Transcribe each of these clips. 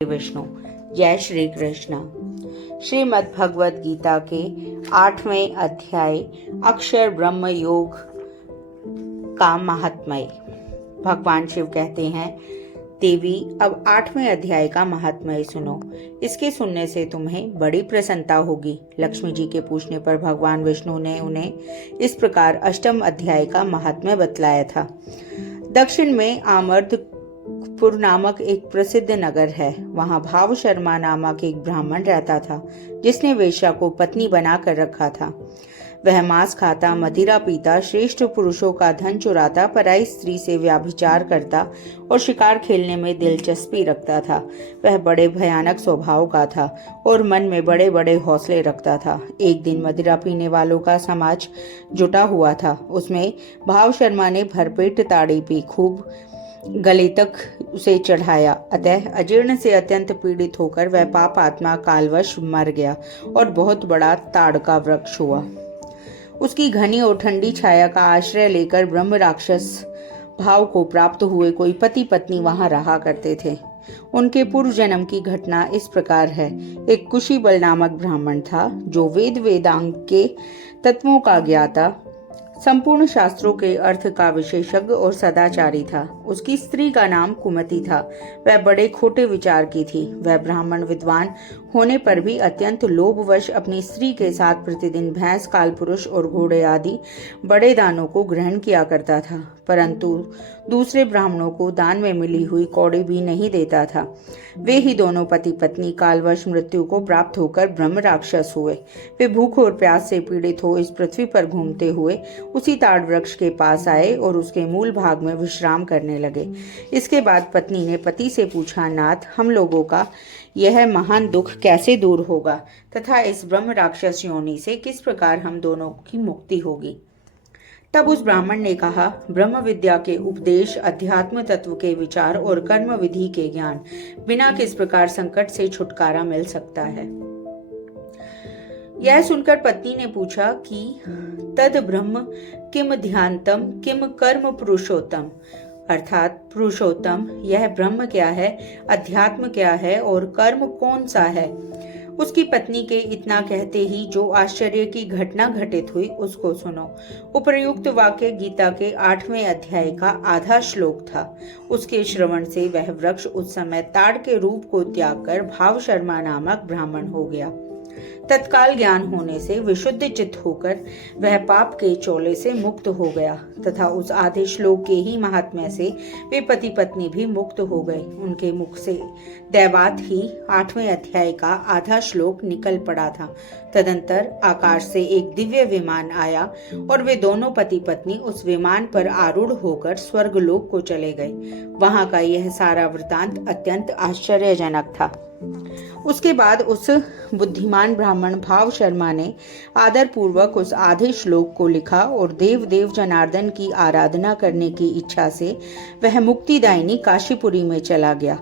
विष्णु। जय श्री कृष्ण। श्रीमद् भगवद गीता के 8वें अध्याय अक्षर ब्रह्म योग का महात्म्य। भगवान शिव कहते हैं, देवी अब 8वें अध्याय का महात्म्य सुनो। इसके सुनने से तुम्हें बड़ी प्रसन्नता होगी। लक्ष्मी जी के पूछने पर भगवान विष्णु ने उन्हें इस प्रकार अष्टम अध्याय का महात्म्य बतलाया था। दक्षिण में आमर्दपुर नामक एक प्रसिद्ध नगर है। वहां भाव शर्मा नामक एक ब्राह्मण रहता था, जिसने वेश्या को पत्नी बनाकर रखा था। वह मांस खाता, मदिरा पीता, श्रेष्ठ पुरुषों का धन चुराता, पराई स्त्री से व्याभिचार करता और शिकार खेलने में दिलचस्पी रखता था। वह बड़े भयानक स्वभाव का था और मन में बड़े बड़े हौसले रखता था। एक दिन मदिरा पीने वालों का समाज जुटा हुआ था। उसमें भाव शर्मा ने भरपेट ताड़ी पी, खूब गले तक उसे चढ़ाया। अतः अजीर्ण से अत्यंत पीड़ित होकर वह पाप आत्मा कालवश मर गया और बहुत बड़ा ताड़ का वृक्ष हुआ। उसकी घनी और ठंडी छाया का आश्रय लेकर ब्रह्म राक्षस भाव को प्राप्त हुए कोई पति पत्नी वहां रहा करते थे। उनके पूर्व जन्म की घटना इस प्रकार है। एक कुशीबल नामक ब्राह्मण था, जो वेद वेदांग के तत्वों का ज्ञाता, संपूर्ण शास्त्रों के अर्थ का विशेषज्ञ और सदाचारी था। उसकी स्त्री का नाम कुमति था। वह बड़े खोटे विचार की थी। वह ब्राह्मण विद्वान होने पर भी अत्यंत लोभवश अपनी स्त्री के साथ प्रतिदिन भैंस, कालपुरुष और घोड़े आदि बड़े दानों को ग्रहण किया करता था, परंतु दूसरे ब्राह्मणों को दान में मिली हुई कौड़ी भी नहीं देता था। वे ही दोनों पति पत्नी कालवश मृत्यु को प्राप्त होकर ब्रह्म राक्षस हुए। वे भूख और प्यास से पीड़ित हो इस पृथ्वी पर घूमते हुए उसी ताड़ वृक्ष के पास आए और उसके मूल भाग में विश्राम करने लगे। इसके बाद पत्नी ने पति से पूछा, नाथ, हम लोगों का यह महान दुख कैसे दूर होगा तथा इस ब्रह्म राक्षस योनि से किस प्रकार हम दोनों की मुक्ति होगी? तब उस ब्राह्मण ने कहा, ब्रह्म विद्या के उपदेश, अध्यात्म तत्व के विचार और कर्म विधि के ज्ञान बिना किस प्रकार संकट से छुटकारा मिल सकता है। यह सुनकर पत्नी ने पूछा कि तद ब्रह्म किम ध्यानतम किम कर्म पुरुषोत्तम, अर्थात पुरुषोत्तम यह ब्रह्म क्या है, अध्यात्म क्या है और कर्म कौन सा है। उसकी पत्नी के इतना कहते ही जो आश्चर्य की घटना घटित हुई उसको सुनो। उपर्युक्त वाक्य गीता के 8वें अध्याय का आधा श्लोक था। उसके श्रवण से वह वृक्ष उस समय ताड़ के रूप को त्याग कर भाव शर्मा नामक ब्राह्मण हो गया। तत्काल ज्ञान होने से विशुद्ध चित्त होकर वह पाप के चोले से मुक्त हो गया तथा उस आधे श्लोक के ही महात्म्य से वे पति पत्नी भी मुक्त हो गए। उनके मुख से दैवात ही 8वें अध्याय का आधा श्लोक निकल पड़ा था। तदंतर आकाश से एक दिव्य विमान आया और वे दोनों पति पत्नी उस विमान पर आरूढ़ होकर स्वर्गलोक को चले गए। वहां का यह सारा वृतांत अत्यंत आश्चर्यजनक था। उसके बाद उस बुद्धिमान ब्राह्मण भाव शर्मा ने आदर पूर्वक उस आधे श्लोक को लिखा और देव जनार्दन की आराधना करने की इच्छा से वह मुक्तिदायिनी काशीपुरी में चला गया।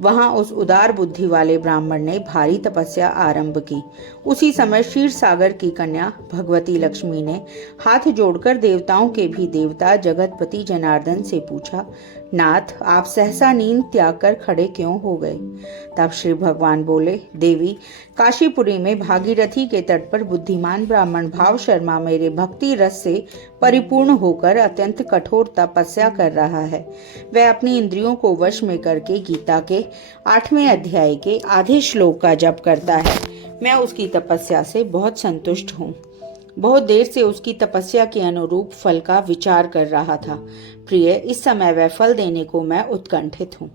वहां उस उदार बुद्धि वाले ब्राह्मण ने भारी तपस्या आरंभ की। उसी समय क्षीर सागर की कन्या भगवती लक्ष्मी ने हाथ जोड़कर देवताओं के भी देवता जगतपति जनार्दन से पूछा, नाथ, आप सहसा नींद त्याग कर खड़े क्यों हो गए? तब श्री भगवान बोले, देवी, काशीपुरी में भागीरथी के तट पर बुद्धिमान ब्राह्मण भाव शर्मा मेरे भक्ति रस से परिपूर्ण होकर अत्यंत कठोर तपस्या कर रहा है। वह अपनी इंद्रियों को वश में करके गीता के 8वें अध्याय के आधे श्लोक का जप करता है। मैं उसकी तपस्या से बहुत संतुष्ट हूँ। बहुत देर से उसकी तपस्या के अनुरूप फल का विचार कर रहा था। प्रिय, इस समय वह फल देने को मैं उत्कंठित हूँ।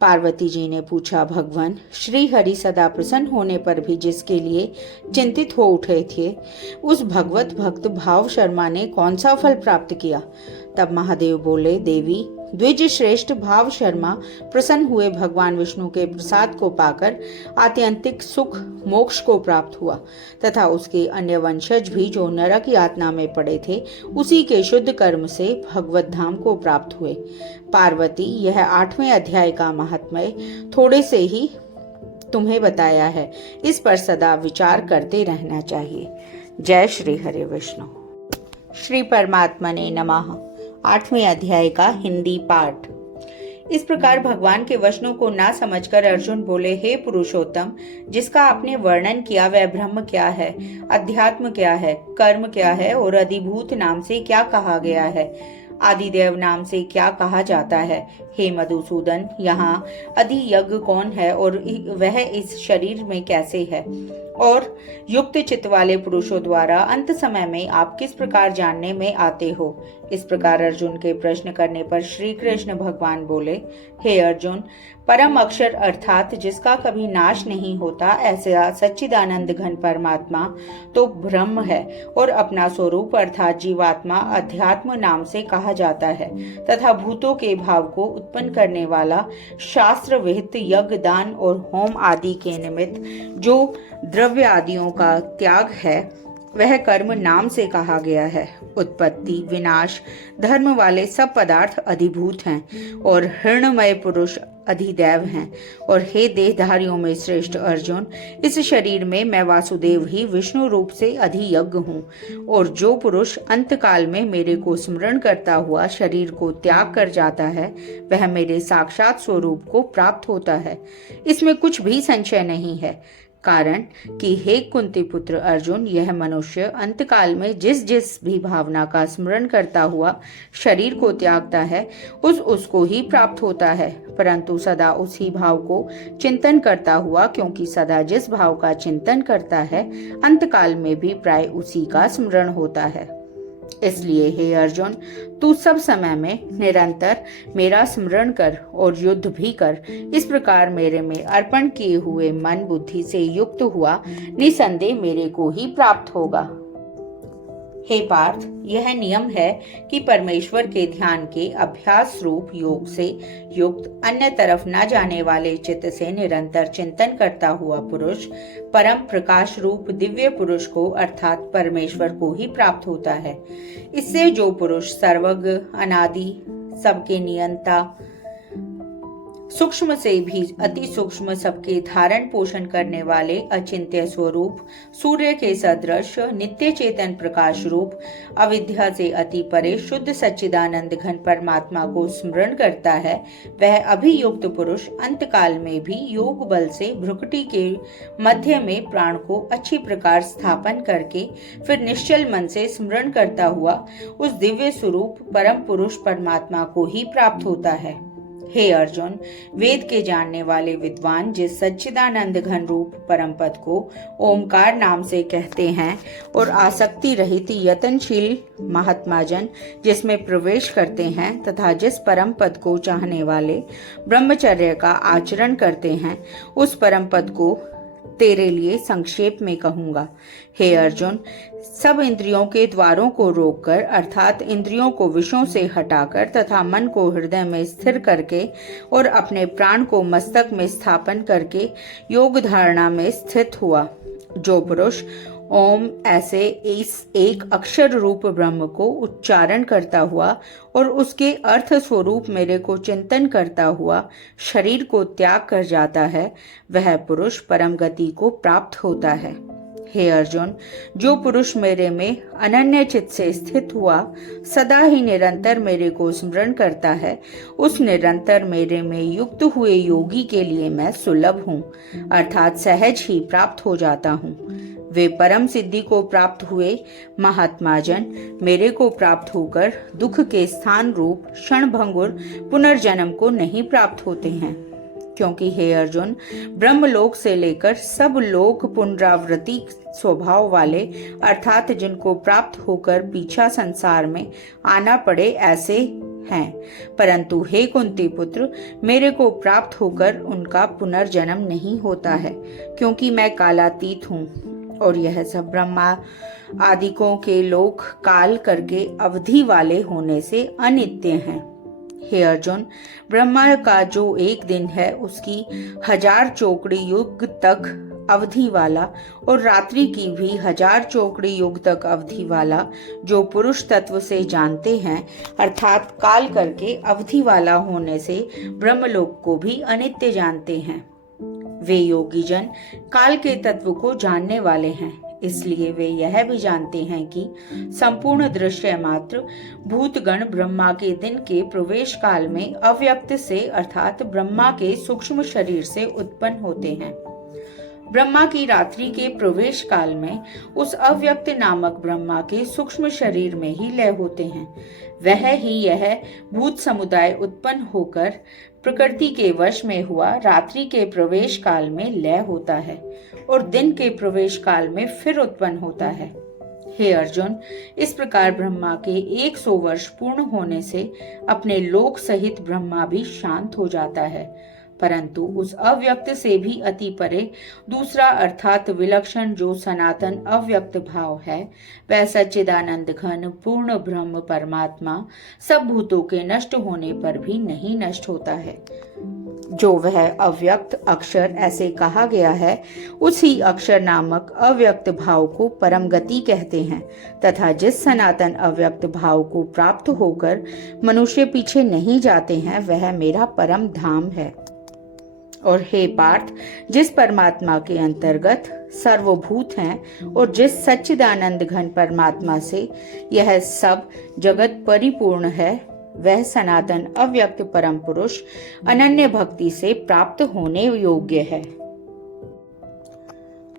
पार्वती जी ने पूछा, भगवान, श्री हरि सदा प्रसन्न होने पर भी जिसके लिए चिंतित हो उठे थे, उस भगवत भक्त भाव शर्मा ने कौन सा फल प्राप्त किया? तब महादेव बोले, देवी, द्विज श्रेष्ठ भाव शर्मा प्रसन्न हुए भगवान विष्णु के प्रसाद को पाकर आत्यंतिक सुख मोक्ष को प्राप्त हुआ तथा उसके अन्य वंशज भी जो नरक यातना में पड़े थे, उसी के शुद्ध कर्म से भगवत धाम को प्राप्त हुए। पार्वती, यह 8वें अध्याय का महात्म्य थोड़े से ही तुम्हें बताया है। इस पर सदा विचार करते रहना चाहिए। जय श्री हरि विष्णु। श्री परमात्मा ने नमः। 8वें अध्याय का हिंदी पाठ। इस प्रकार भगवान के वचनों को ना समझकर अर्जुन बोले, हे पुरुषोत्तम, जिसका आपने वर्णन किया वह ब्रह्म क्या है, अध्यात्म क्या है, कर्म क्या है और अधिभूत नाम से क्या कहा गया है, आदिदेव नाम से क्या कहा जाता है। हे मधुसूदन, यहाँ अधियज्ञ कौन है और वह इस शरीर में कैसे है, और युक्त चित्त वाले पुरुषों द्वारा अंत समय में आप किस प्रकार जानने में आते हो। इस प्रकार अर्जुन के प्रश्न करने पर श्री कृष्ण भगवान बोले, हे अर्जुन, परम अक्षर अर्थात जिसका कभी नाश नहीं होता ऐसा सच्चिदानंद घन परमात्मा तो ब्रह्म है, और अपना स्वरूप अर्थात जीवात्मा अध्यात्म नाम से कहा जाता है, तथा भूतों के भाव को उत्पन्न करने वाला शास्त्र विहित यज्ञ, दान और होम आदि के निमित्त जो द्रव्य आदियों का त्याग है वह कर्म नाम से कहा गया है। उत्पत्ति, विनाश, धर्म वाले सब पदार्थ अधिभूत हैं और हृण्मय पुरुष अधिदैव हैं। और हे देहधारियों में श्रेष्ठ अर्जुन, इस शरीर में मैं वासुदेव ही विष्णु रूप से अधियज्ञ हूँ, और जो पुरुष अंतकाल में मेरे को स्मरण करता हुआ शरीर को त्याग कर जाता है वह मेरे साक्षात स्वरूप को प्राप्त होता है। इसमें कुछ भी संशय नहीं है, कारण कि हे कुंती पुत्र अर्जुन, यह मनुष्य अंतकाल में जिस जिस भी भावना का स्मरण करता हुआ शरीर को त्यागता है उसको ही प्राप्त होता है, परंतु सदा उसी भाव को चिंतन करता हुआ, क्योंकि सदा जिस भाव का चिंतन करता है अंतकाल में भी प्राय उसी का स्मरण होता है। इसलिए हे अर्जुन, तू सब समय में निरंतर मेरा स्मरण कर और युद्ध भी कर। इस प्रकार मेरे में अर्पण किए हुए मन बुद्धि से युक्त हुआ निसंदेह मेरे को ही प्राप्त होगा। हे पार्थ, यह नियम है कि परमेश्वर के ध्यान के अभ्यास रूप योग से युक्त अन्य तरफ न जाने वाले चित्त से निरंतर चिंतन करता हुआ पुरुष परम प्रकाश रूप दिव्य पुरुष को अर्थात परमेश्वर को ही प्राप्त होता है। इससे जो पुरुष सर्वज्ञ, अनादि, सबके नियंता, सूक्ष्म से भी अति सूक्ष्म सबके धारण पोषण करने वाले अचिंत्य स्वरूप, सूर्य के सदृश नित्य चेतन प्रकाश रूप, अविद्या से अति परे शुद्ध सच्चिदानंद घन परमात्मा को स्मरण करता है, वह अभियुक्त पुरुष अंतकाल में भी योग बल से भ्रुकुटी के मध्य में प्राण को अच्छी प्रकार स्थापन करके फिर निश्चल मन से स्मरण करता हुआ उस दिव्य स्वरूप परम पुरुष परमात्मा को ही प्राप्त होता है। हे अर्जुन, वेद के जानने वाले विद्वान जिस सच्चिदानंद घन रूप परम पद को ओमकार नाम से कहते हैं और आसक्ति रहित यतनशील महात्मा जन जिसमें प्रवेश करते हैं तथा जिस परम पद को चाहने वाले ब्रह्मचर्य का आचरण करते हैं, उस परम पद को तेरे लिए संक्षेप में कहूंगा। हे अर्जुन, सब इंद्रियों के द्वारों को रोककर अर्थात इंद्रियों को विषयों से हटाकर तथा मन को हृदय में स्थिर करके और अपने प्राण को मस्तक में स्थापन करके योग धारणा में स्थित हुआ जो पुरुष ओम ऐसे इस एक अक्षर रूप ब्रह्म को उच्चारण करता हुआ और उसके अर्थ स्वरूप मेरे को चिंतन करता हुआ शरीर को त्याग कर जाता है, वह पुरुष परम गति को प्राप्त होता है। हे अर्जुन, जो पुरुष मेरे में अनन्य चित्त से स्थित हुआ सदा ही निरंतर मेरे को स्मरण करता है, उस निरंतर मेरे में युक्त हुए योगी के लिए मैं सुलभ हूँ अर्थात सहज ही प्राप्त हो जाता हूँ। वे परम सिद्धि को प्राप्त हुए महात्मा जन मेरे को प्राप्त होकर दुख के स्थान रूप क्षणभंगुर पुनर्जन्म को नहीं प्राप्त होते हैं, क्योंकि हे अर्जुन, ब्रह्मलोक से लेकर सब लोक पुनरावृत्ति स्वभाव वाले अर्थात जिनको प्राप्त होकर पीछा संसार में आना पड़े ऐसे हैं, परंतु हे कुंती पुत्र, मेरे को प्राप्त होकर उनका पुनर्जन्म नहीं होता है, क्योंकि मैं कालातीत हूँ और यह सब ब्रह्मा आदिकों के लोक काल करके अवधि वाले होने से अनित्य हैं। हे अर्जुन, ब्रह्मा का जो एक दिन है उसकी 1000 चौकड़ी युग तक अवधि वाला और रात्रि की भी 1000 चौकड़ी युग तक अवधि वाला जो पुरुष तत्व से जानते हैं अर्थात काल करके अवधि वाला होने से ब्रह्मलोक को भी अनित्य जानते हैं। वे योगी जन काल के तत्व को जानने वाले हैं, इसलिए वे यह भी जानते हैं कि संपूर्ण दृश्य मात्र भूतगण ब्रह्मा के दिन के प्रवेश काल में अव्यक्त से अर्थात ब्रह्मा के सूक्ष्म शरीर से उत्पन्न होते हैं। ब्रह्मा की रात्रि के प्रवेश काल में उस अव्यक्त नामक ब्रह्मा के सूक्ष्म शरीर में ही लय होते हैं। वह ही यह भूत समुदाय उत्पन्न होकर प्रकृति के वश में हुआ रात्रि के प्रवेश काल में लय होता है और दिन के प्रवेश काल में फिर उत्पन्न होता है। हे अर्जुन, इस प्रकार ब्रह्मा के 100 वर्ष पूर्ण होने से अपने लोक सहित ब्रह्मा भी शांत हो जाता है, परंतु उस अव्यक्त से भी अति परे दूसरा अर्थात विलक्षण जो सनातन अव्यक्त भाव है, वह सच्चिदानंद घन पूर्ण ब्रह्म परमात्मा सब भूतों के नष्ट होने पर भी नहीं नष्ट होता है। जो वह अव्यक्त अक्षर ऐसे कहा गया है, उसी अक्षर नामक अव्यक्त भाव को परम गति कहते हैं तथा जिस सनातन अव्यक्त भाव को प्राप्त होकर मनुष्य पीछे नहीं जाते हैं, वह मेरा परम धाम है। और हे पार्थ, जिस परमात्मा के अंतर्गत सर्वभूत हैं और जिस सच्चिदानंद घन परमात्मा से यह सब जगत परिपूर्ण है, वह सनातन अव्यक्त परम पुरुष अनन्य भक्ति से प्राप्त होने योग्य है।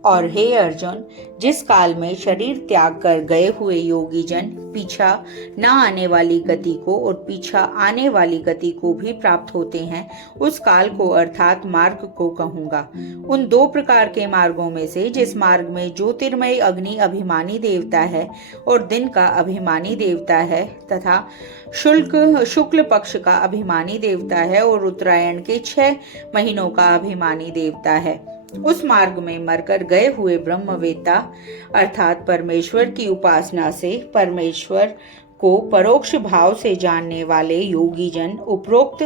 और हे अर्जुन, जिस काल में शरीर त्याग कर गए हुए योगी जन पीछा न आने वाली गति को और पीछा आने वाली गति को भी प्राप्त होते हैं, उस काल को अर्थात मार्ग को कहूंगा। उन 2 प्रकार के मार्गों में से जिस मार्ग में ज्योतिर्मय अग्नि अभिमानी देवता है और दिन का अभिमानी देवता है तथा शुक्ल पक्ष का अभिमानी देवता है और उत्तरायण के 6 महीनों का अभिमानी देवता है, उस मार्ग में मरकर गए हुए ब्रह्मवेत्ता अर्थात परमेश्वर की उपासना से परमेश्वर को परोक्ष भाव से जानने वाले योगी जन उपरोक्त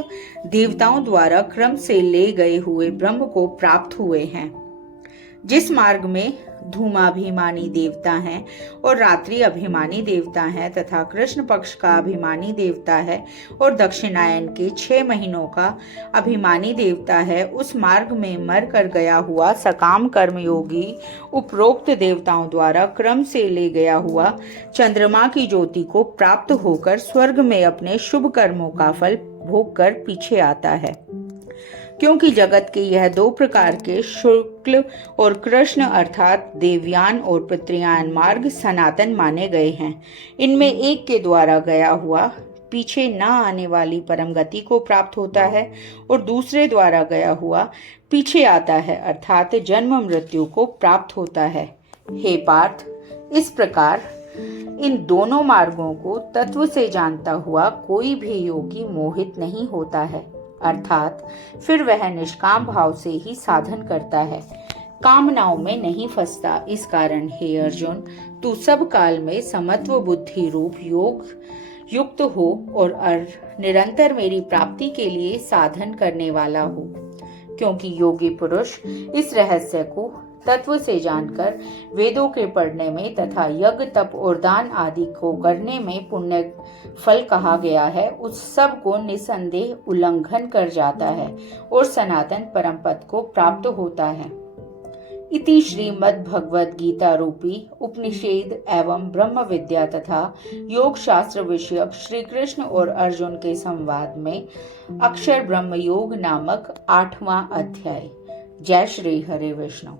देवताओं द्वारा क्रम से ले गए हुए ब्रह्म को प्राप्त हुए हैं। जिस मार्ग में धूमाभिमानी देवता हैं और रात्रि अभिमानी देवता हैं तथा कृष्ण पक्ष का अभिमानी देवता है और दक्षिणायन के 6 महीनों का अभिमानी देवता है, उस मार्ग में मर कर गया हुआ सकाम कर्मयोगी उपरोक्त देवताओं द्वारा क्रम से ले गया हुआ चंद्रमा की ज्योति को प्राप्त होकर स्वर्ग में अपने शुभ कर्मों का फल भोग कर पीछे आता है। क्योंकि जगत के यह 2 प्रकार के शुक्ल और कृष्ण अर्थात देवयान और पितृयान मार्ग सनातन माने गए हैं, इनमें एक के द्वारा गया हुआ पीछे न आने वाली परम गति को प्राप्त होता है और दूसरे द्वारा गया हुआ पीछे आता है अर्थात जन्म मृत्यु को प्राप्त होता है। हे पार्थ, इस प्रकार इन दोनों मार्गों को तत्व से जानता हुआ कोई भी योगी मोहित नहीं होता है, अर्थात फिर वह निष्काम भाव से ही साधन करता है, कामनाओं में नहीं फंसता। इस कारण हे अर्जुन, तू सब काल में समत्व बुद्धि रूप योग युक्त हो और निरंतर मेरी प्राप्ति के लिए साधन करने वाला हो, क्योंकि योगी पुरुष इस रहस्य को तत्व से जानकर वेदों के पढ़ने में तथा यज्ञ तप और दान आदि को करने में पुण्य फल कहा गया है, उस सब को निसंदेह उल्लंघन कर जाता है और सनातन परम पद को प्राप्त होता है। इति श्रीमद् भगवद गीता रूपी उपनिषेद एवं ब्रह्म विद्या तथा योग शास्त्र विषयक श्री कृष्ण और अर्जुन के संवाद में अक्षर ब्रह्म योग नामक 8वां अध्याय। जय श्री हरे विष्णु।